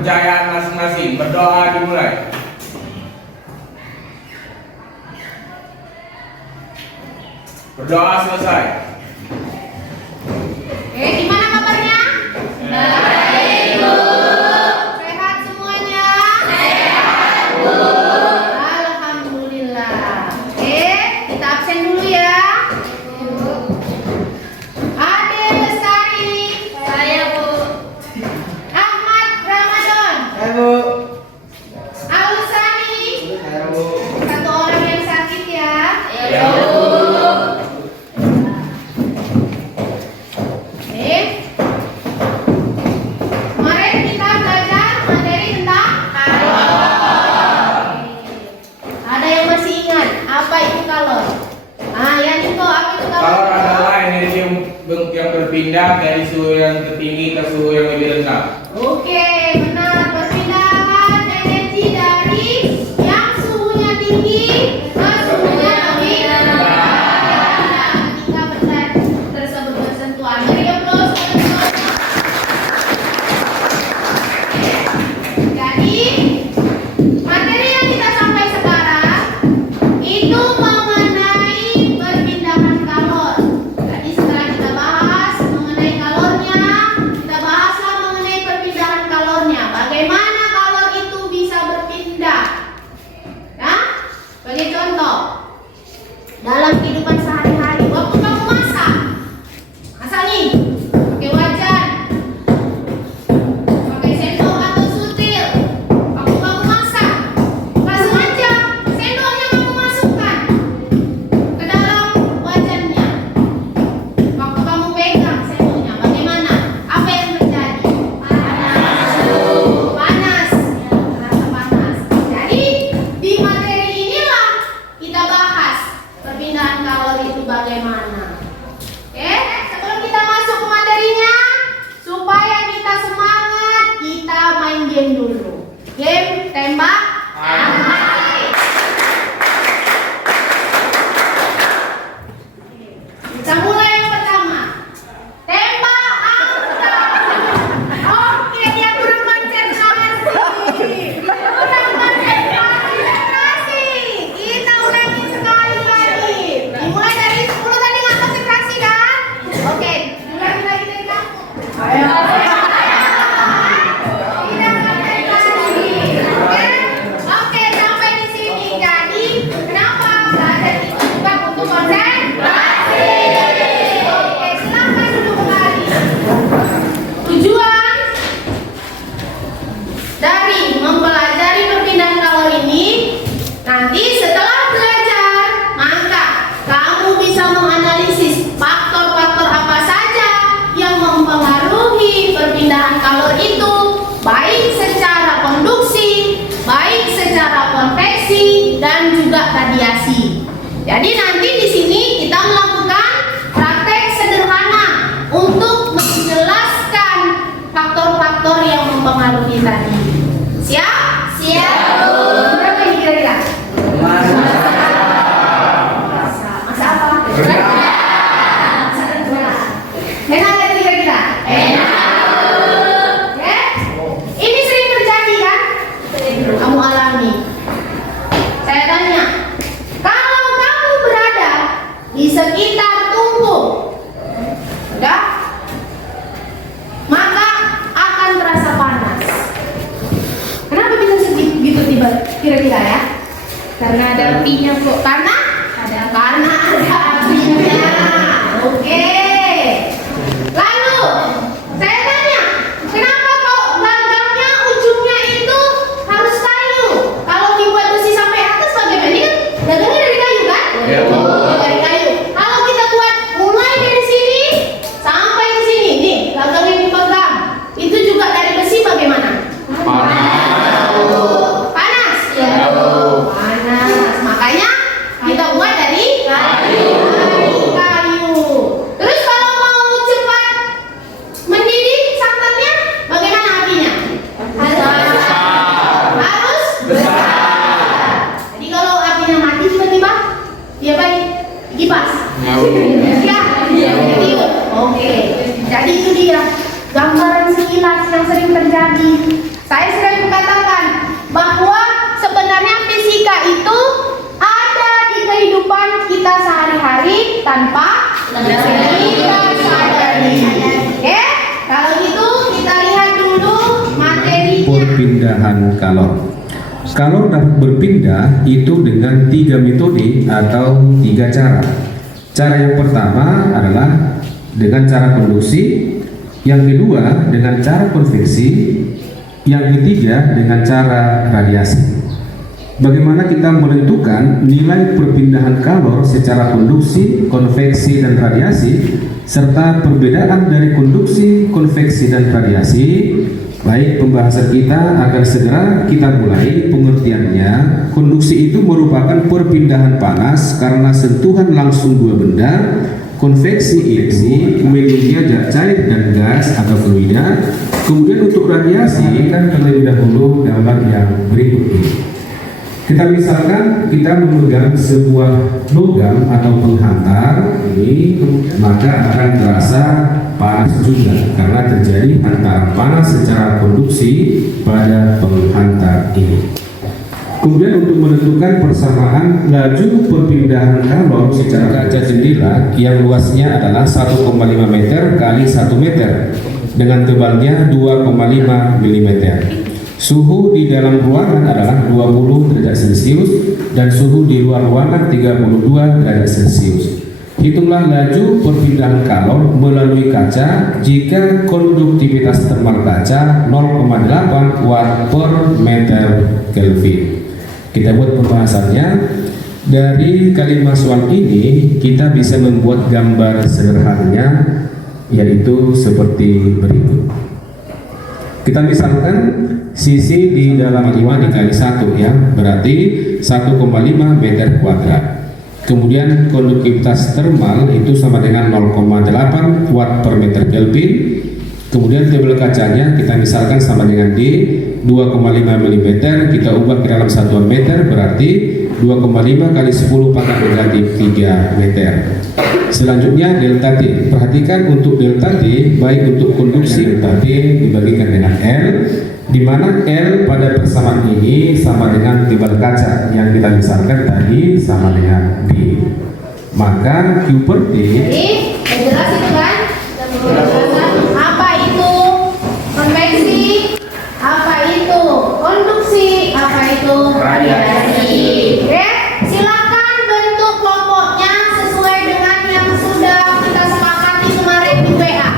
kepercayaan masing-masing. Berdoa dimulai. Berdoa selesai. Gimana kabarnya? Baik, Bu. Sehat semuanya? Sehat, Bu. Alhamdulillah. Kita absen dulu ya. Ade Lestari. Saya, Bu. Ahmad Ramadan. Hai Bu. Alusani. Hai Bu. Satu orang yang sakit ya. Ya, Bu. Kemarin kita belajar materi tentang kalor. Ada yang masih ingat apa itu kalor? Yang itu apa itu kalor? Kalor adalah energi yang berpindah dari suhu yang tertinggi ke suhu yang lebih rendah. Oke, benar. Perpindahan energi dari yang suhunya tinggi ke suhunya lebih rendah. Ketika benda tersebut bersentuhan. Beri aplaus. Jadi, materi yang kita sampai sekarang itu mengenai perpindahan kalor. Jadi setelah kita bahas mengenai kalornya, kita bahaslah mengenai perpindahan kalornya. Bagaimana kalor itu bisa berpindah? Ya? Sebagai contoh, dalam kehidupan sehari-hari, waktu kamu masak nih, pakai wajan, pakai sendok atau sutil. Waktu kamu masak, nggak sengaja sendoknya kamu masukkan ke dalam wajannya. Waktu kamu pegang sendoknya, bagaimana? Apa yang terjadi? Panas, terasa panas. Jadi di materi inilah kita bahas perpindahan kalor itu bagaimana. Oke, sebelum kita masuk ke materinya, supaya kita semangat, kita main game dulu. Game tembak angkai. Kita mulai yang pertama. Tembak angkai. Oke, dia kurang konsentrasi. Kurang konsentrasi. Kita ulangi sekali lagi. Dimulai dari 10 tadi nggak konsentrasi kan? Oke, ulangi lagi deh Kak. Ayo. Tidak konsentrasi. Oke, sampai di sini. Jadi, kenapa belajar itu juga untuk konsentrasi? Oke, silakan duduk kembali. Tujuan dari mempelajari perpindahan kalor ini, nanti setelah belajar, maka kamu bisa menganalisis faktor-faktor apa saja yang mempengaruhi perpindahan kalor itu, baik secara konduksi, baik secara konveksi, dan juga radiasi. Jadi nanti di sini kita melakukan praktek sederhana untuk menjelaskan faktor-faktor yang mempengaruhi tadi. Siap? Siap, Bu. Berapa ini kira-kira? Masa apa? Masa kedua. Enak nggak kira-kira? Enak. Oke? Ini sering terjadi kan? Kamu alami. Saya tanya, kalau kamu berada di sekitar tungku, udah? Maka akan terasa panas. Kenapa bisa segitu tiba kira-kira ya? Karena ada apinya, Bu. Karena ada apinya. Oke. Lalu saya tanya, kenapa kok gagangnya ujungnya itu harus kayu? Kalau dibuat besi sampai atas bagaimana? Ini kan gagangnya dari kayu kan? Ya, Bu. Dari kayu. Kalau kita buat mulai dari sini sampai ke sini, nih gagang yang dipegang, itu juga dari besi bagaimana? Panas. Panas? Ya, Bu. Panas. Makanya kita buat dari kayu. perpindahan kalor. Kalor dapat berpindah itu dengan 3 metode atau 3 cara. Cara yang pertama adalah dengan cara konduksi, yang kedua dengan cara konveksi, yang ketiga dengan cara radiasi. Bagaimana kita menentukan nilai perpindahan kalor secara konduksi, konveksi, dan radiasi, serta perbedaan dari konduksi, konveksi, dan radiasi? Baik, pembahasan kita akan segera kita mulai. Pengertiannya, konduksi itu merupakan perpindahan panas karena sentuhan langsung dua benda. Konveksi itu mediumnya cair dan gas atau fluida. Kemudian untuk radiasi kan terlebih dahulu gambar yang berikut ini. Kita misalkan kita memegang sebuah logam atau penghantar ini, maka akan terasa panas juga karena terjadi hantaran panas secara konduksi pada penghantar ini. Kemudian untuk menentukan persamaan laju perpindahan kalor secara kaca jendela yang luasnya adalah 1,5 meter kali 1 meter dengan tebalnya 2,5 mm. Suhu di dalam ruangan adalah 20 derajat Celcius dan suhu di luar ruangan 32 derajat Celcius. Hitunglah laju perpindahan kalor melalui kaca jika konduktivitas termal kaca 0,8 watt per meter Kelvin. Kita buat pembahasannya. Dari kalimat soal ini kita bisa membuat gambar sederhananya, yaitu seperti berikut. Kita misalkan sisi di dalam 5 dikali 1 ya, berarti 1,5 meter kuadrat. Kemudian konduktivitas termal itu sama dengan 0,8 watt per meter Kelvin. Kemudian tebal kacanya kita misalkan sama dengan D 2,5 mm, kita ubah ke dalam satuan meter, berarti 2,5 kali 10 pangkat negatif 3 meter. Selanjutnya delta T. Perhatikan untuk delta T, baik untuk konduksi delta T dibagikan dengan L, di mana L pada persamaan ini sama dengan tebal kaca yang kita misalkan tadi sama dengan B. Maka Q per T. Jadi, jelas itu kan? Apa itu konveksi? Apa itu konduksi? Apa itu radiasi? Oke, silakan bentuk kelompoknya sesuai dengan yang sudah kita sepakati kemarin di WA.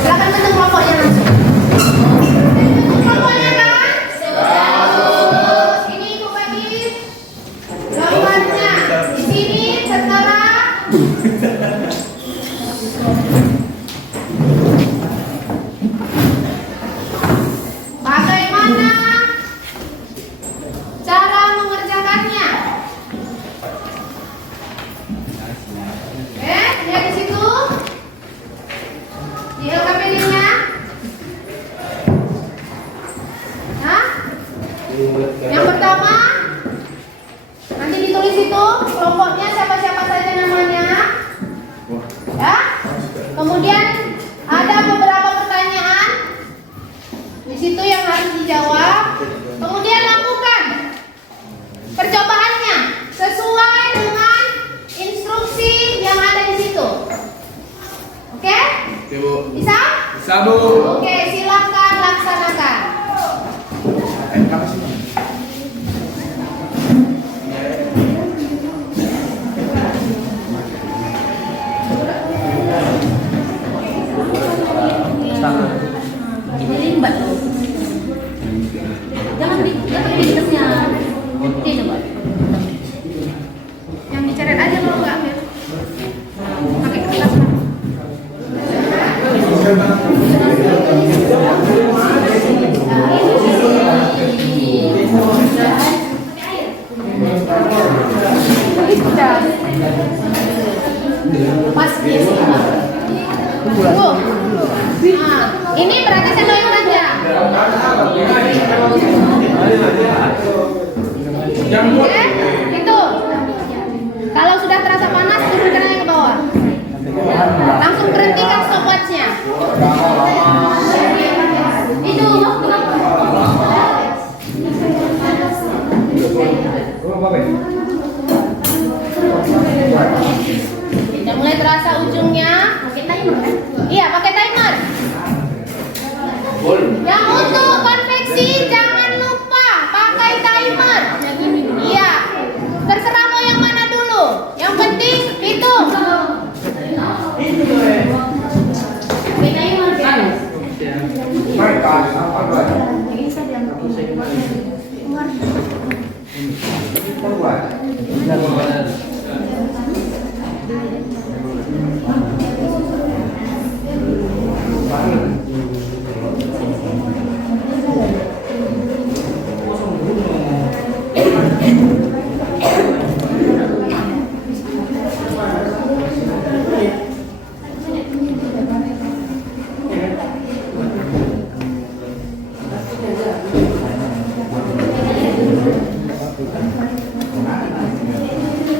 Silakan bentuk kelompoknya langsung. Bentuk kelompoknya kan? Bagus. Ini ibu bagi gambarnya di sini setara. Bagaimana cara mengerjakannya? Lihat di situ di LKPD-nya. Nah, yang pertama nanti ditulis itu kelompoknya siapa-siapa saja namanya. Ya. Kemudian ada beberapa pertanyaan di situ yang harus dijawab. Kemudian lakukan percobaannya sesuai dengan instruksi yang ada di situ. Oke? Oke, Bu. Bisa? Bisa, Bu. Oke, silakan laksanakan. Apa sih? Ini limbat tuh. Jangan di tasnya. Oke coba. Yang dicoret aja kalau nggak ambil. Pakai kertas. Pas dia sih. Nah, ini berarti saya yang aja.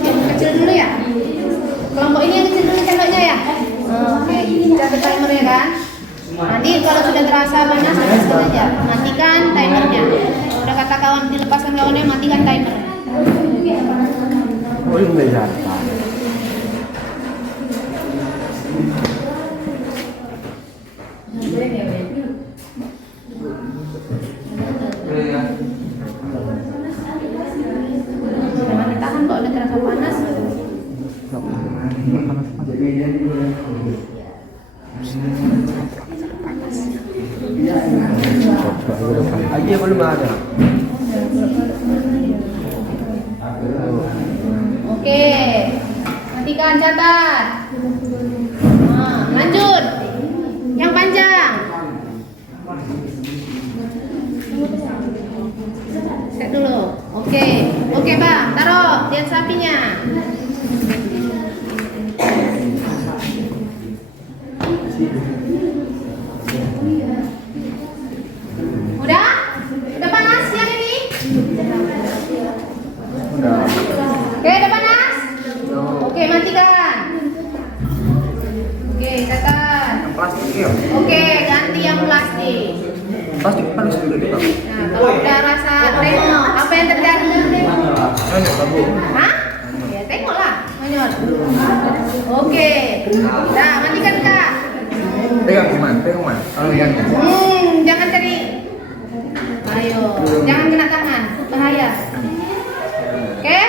Yang kecil dulu ya. Kelompok ini yang kecil dulu tembaknya ya. Oke, catat timernya kan. Nanti kalau sudah terasa panas, lepaskan aja. Matikan timernya. Udah kata kawan dilepaskan kawannya, matikan timer. Jangan ditahan kalau udah terasa panas. Aja belum ada. Oke, matikan, catat. Nah, lanjut. Yang panjang. Set dulu. Oke, oke bang, taruh lihat sapinya. Udah? Udah panas yang ini? Oke, udah panas? Oke, matikan. Oke, catat. Plastik ya. Oke, ganti yang plastik. Plastik panas dulu deh, Bang. Nah, kalau udah rasa tengok, apa yang terjadi? Nanya, Babu. Hah? Ya, tengoklah, Manyot. Oke. Nah, matikan Kak. Pegang man. Kalau yang Jangan cari. Ayo, jangan kena tangan, bahaya. Oke,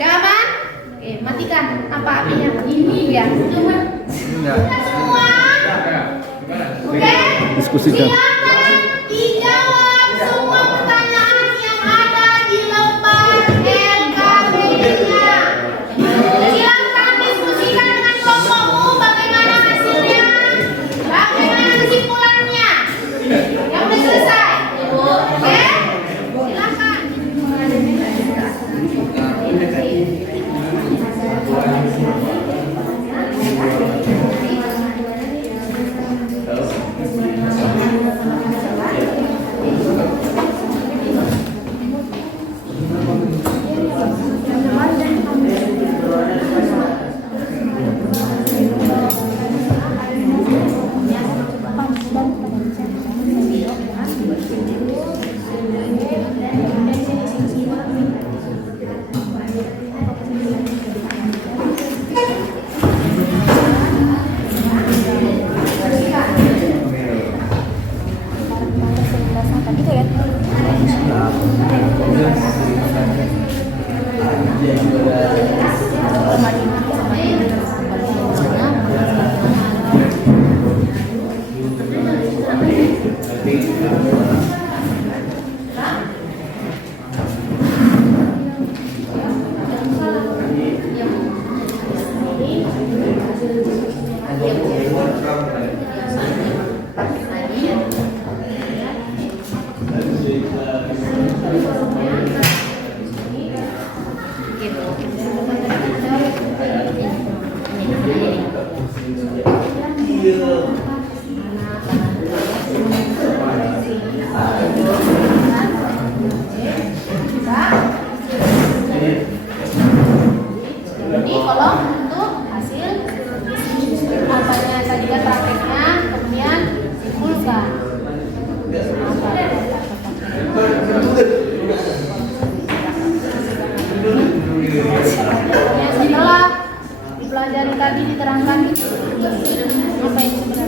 udah aman? Oke, matikan. Apa apinya? Ini ya. enggak. Semua. Oke. Diskusikan. Silakan dijawab semua pertanyaan yang ada di lembar LKPD-nya. Silakan diskusikan dengan kelompokmu bagaimana hasilnya, bagaimana kesimpulannya. Yang udah selesai. Oke? Silakan. Ini kolom untuk hasil apanya tadi kan prakteknya, kemudian simpulkan. Setelah dipelajari tadi diterangkan apa yang sebenarnya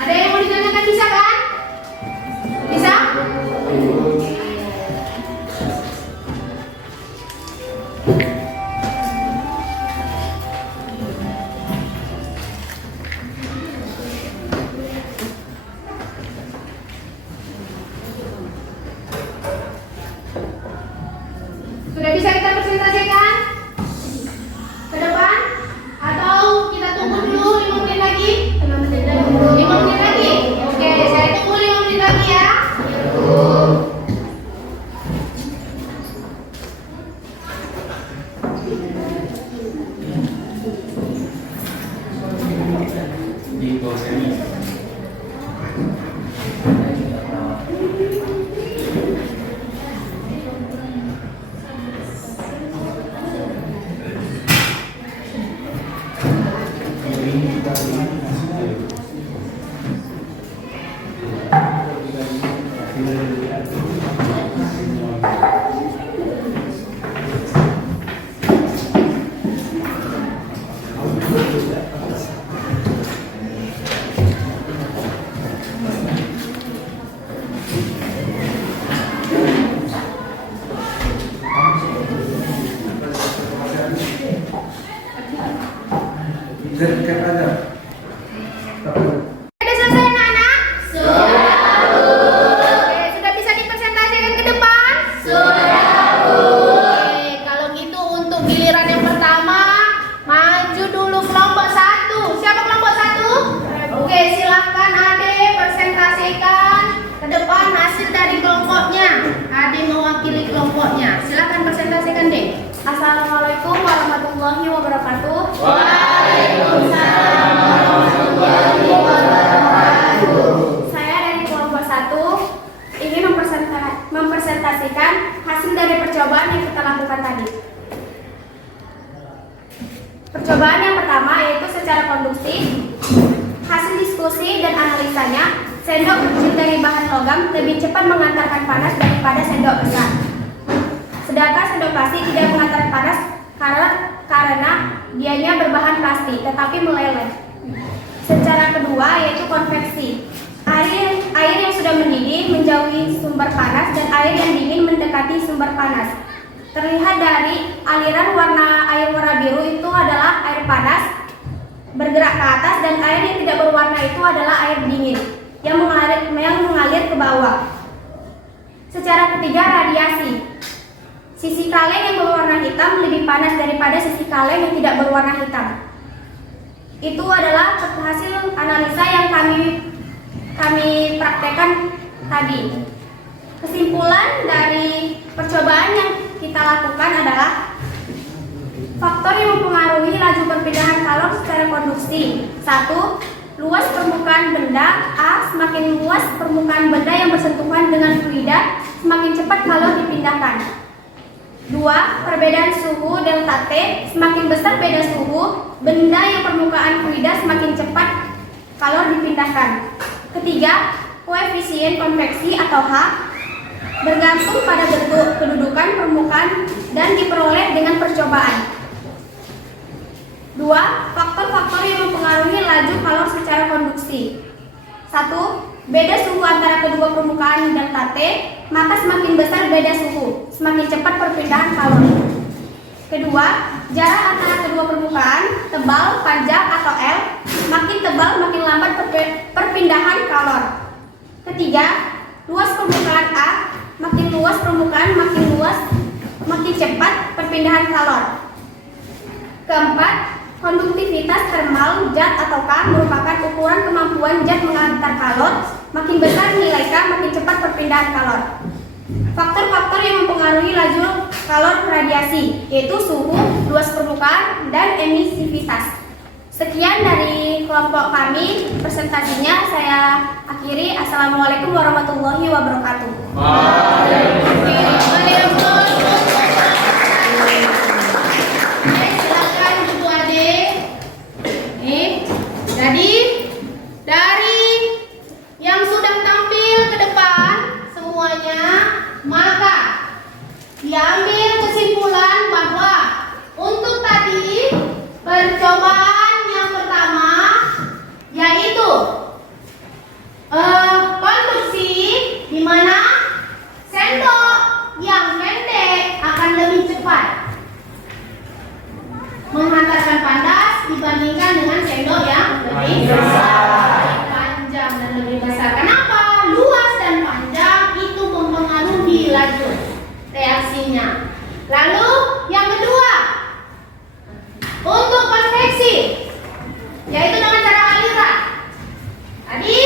Ada yang mau ditanyakan bisa kan? Bisa? Sudah bisa kita presentasikan ke depan atau kita tunggu dulu 5 menit lagi? 5 menit lagi. Oke, saya tunggu 5 menit lagi ya. Dekat aja. Sudah selesai anak-anak? Sudah. Oke, sudah bisa dipresentasikan ke depan? Sudah. Oke, kalau gitu untuk giliran yang pertama, maju dulu kelompok 1. Siapa kelompok 1? Oke, silahkan Ade presentasikan ke depan hasil dari kelompoknya. Ade mewakili kelompoknya. Silahkan presentasikan deh. Assalamualaikum warahmatullahi wabarakatuh. Waalaikumsalam warahmatullahi wabarakatuh. Saya dari kelompok 1 ingin mempresentasikan hasil dari percobaan yang kita lakukan tadi. Percobaan yang pertama yaitu secara konduksi. Hasil diskusi dan analisanya, sendok kecil dari bahan logam lebih cepat mengantarkan panas daripada sendok besar. Sedangkan sendok plastik tidak mengantarkan panas karena dianya berbahan plastik tetapi meleleh. Secara kedua yaitu konveksi. Air yang sudah mendidih menjauhi sumber panas dan air yang dingin mendekati sumber panas. Terlihat dari aliran air warna biru itu adalah air panas bergerak ke atas dan air yang tidak berwarna itu adalah air dingin yang mengalir ke bawah. Secara ketiga radiasi. Sisi kaleng yang berwarna hitam lebih panas daripada sisi kaleng yang tidak berwarna hitam. Itu adalah hasil analisa yang kami praktekkan tadi. Kesimpulan dari percobaan yang kita lakukan adalah faktor yang mempengaruhi laju perpindahan kalor secara konduksi. 1. Luas permukaan benda. A. Semakin luas permukaan benda yang bersentuhan dengan fluida, semakin cepat kalor dipindahkan. 2. Perbedaan suhu delta T. Semakin besar beda suhu benda yang permukaan fluida, semakin cepat kalor dipindahkan. Ketiga, koefisien konveksi atau H bergantung pada bentuk kedudukan permukaan dan diperoleh dengan percobaan. 2. Faktor-faktor yang mempengaruhi laju kalor secara konduksi. 1. Beda suhu antara kedua permukaan delta T, maka semakin besar beda suhu, semakin cepat perpindahan kalor. Kedua, jarak antara kedua permukaan, tebal, panjang atau L, makin tebal makin lambat perpindahan kalor. Ketiga, luas permukaan A, makin luas permukaan makin luas, makin cepat perpindahan kalor. Keempat, konduktivitas termal zat atau K merupakan ukuran kemampuan zat mengantar kalor. Makin besar nilai K, makin cepat perpindahan kalor. Faktor-faktor yang mempengaruhi laju kalor radiasi yaitu suhu, luas permukaan, dan emisivitas. Sekian dari kelompok kami, presentasinya saya akhiri. Assalamualaikum warahmatullahi wabarakatuh. Silakan Ibu Ade. Jadi dari yang sudah tampil ke depan semuanya, maka diambil kesimpulan bahwa untuk tadi percobaan yang pertama yaitu konduksi, di mana sendok yang pendek akan lebih cepat menghantarkan panas dibandingkan dengan sendok yang lebih panjang dan lebih besar. Kenapa? Luas dan panjang itu mempengaruhi laju reaksinya. Lalu yang kedua, untuk konveksi, yaitu dengan cara aliran. Tadi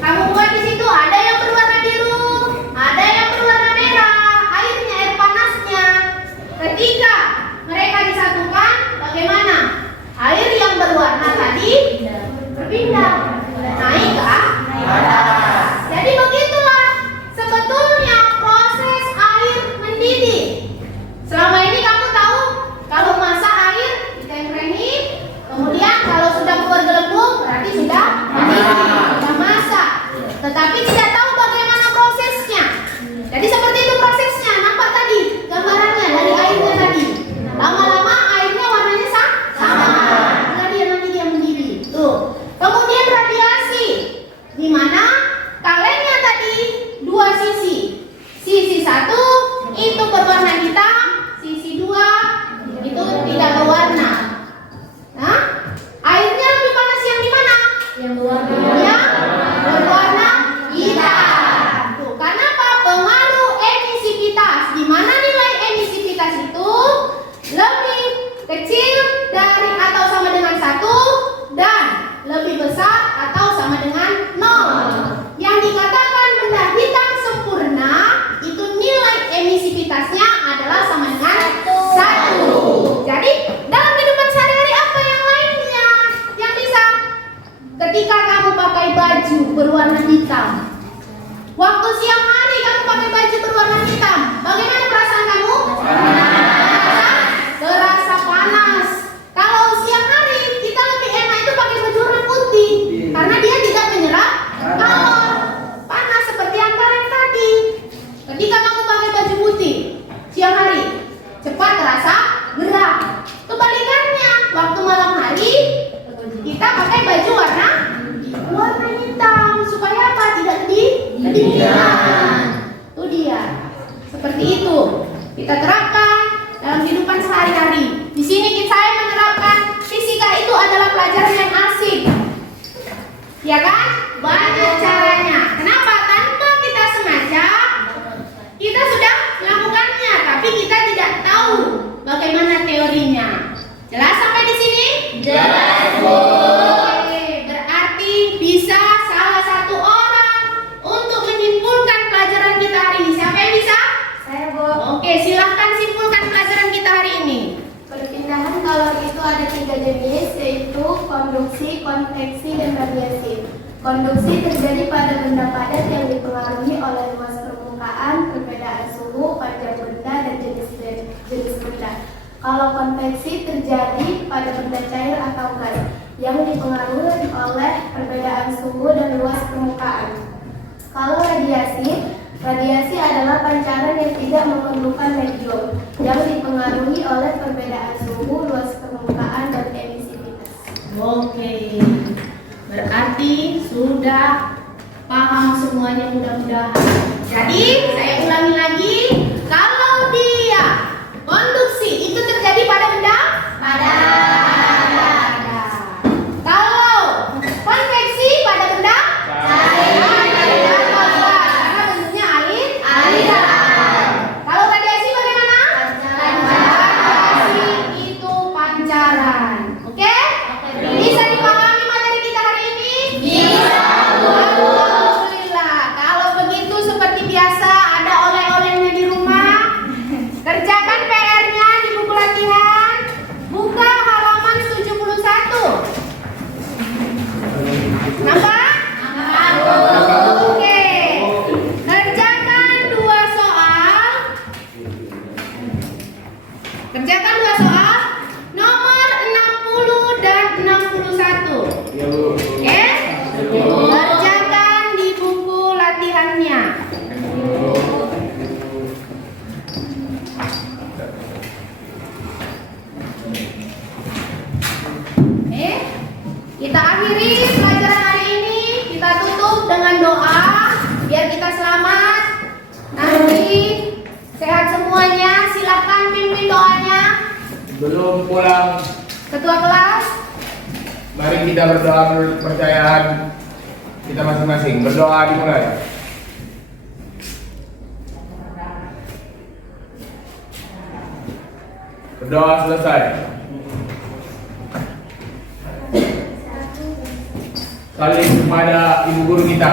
kamu buat di situ ada yang berwarna biru, ada yang berwarna merah, airnya, air panasnya. Ketika mereka disatukan, bagaimana? Air yang berwarna tadi berpindah, naik ke atas. Jadi begitulah sebetulnya proses air mendidih. Selama ini kamu tahu kalau masak air ditempeli, kemudian kalau sudah bergelembung berarti sudah mendidih, sudah masak. Tetapi tidak tahu bagaimana prosesnya. Jadi seperti itu prosesnya. Nampak tadi gambarannya dari airnya tadi. Lama-lama airnya warnanya sama. Nanti dia mendidih. Tuh. Kemudian radiasi, di mana kalengnya tadi dua sisi. Sisi satu itu berwarna hitam, sisi dua itu tidak berwarna. Nah, airnya lebih panas yang di mana? Yang berwarna hitam. Tuh, karena apa? Pengaruh emisivitas, di mana nilai emisivitas itu lebih kecil dari atau sama dengan 1 dan lebih besar atau sama dengan 0. Yang dikatakan benda hitam sempurna itu nilai emisivitasnya adalah sama dengan 1. Jadi dalam kehidupan sehari-hari apa yang lainnya yang bisa? Ketika kamu pakai baju berwarna hitam, waktu siang hari kamu pakai baju berwarna hitam, bagaimana perasaan kamu? Terasa panas. Kalau siang hari kita lebih enak itu pakai baju warna putih karena dia tidak menyerap kalor. Panas seperti yang kaleng tadi. Ketika kamu pakai baju putih siang hari, cepat terasa gerah. Kebalikannya, waktu malam hari kita pakai baju warna hitam supaya apa? Tidak kedinginan. Itu dia. Seperti itu kita terapkan dalam kehidupan sehari-hari. Di sini saya menerapkan fisika itu adalah pelajaran yang asik, ya kan? Banyak caranya. Kenapa? Tanpa kita sengaja kita sudah melakukannya, tapi kita tidak tahu bagaimana teorinya. Jelas sampai di sini? Jelas, Bu. Oke, berarti bisa salah satu orang untuk menyimpulkan pelajaran kita hari ini. Siapa yang bisa? Saya, Bu. Oke, silahkan simpulkan pelajaran kita hari ini. Perpindahan kalor itu ada 3 jenis, yaitu konduksi, konveksi, dan radiasi. Konduksi terjadi pada benda padat yang dipengaruhi oleh luas permukaan, perbedaan suhu, panjang benda, dan jenis benda. Kalau konveksi terjadi pada benda cair atau gas yang dipengaruhi oleh perbedaan suhu dan luas permukaan. Kalau radiasi adalah pancaran yang tidak memerlukan medium yang dipengaruhi oleh perbedaan suhu, luas permukaan, dan emisivitas. Oke, berarti sudah paham semuanya mudah-mudahan. Jadi saya ulangi lagi, kalau dia konduksi itu terjadi pada benda padat. Kalau konveksi pada benda cair. Karena kita berdoa menurut kepercayaan kita masing-masing. Berdoa dimulai. Berdoa selesai. Saling kepada ibu guru kita.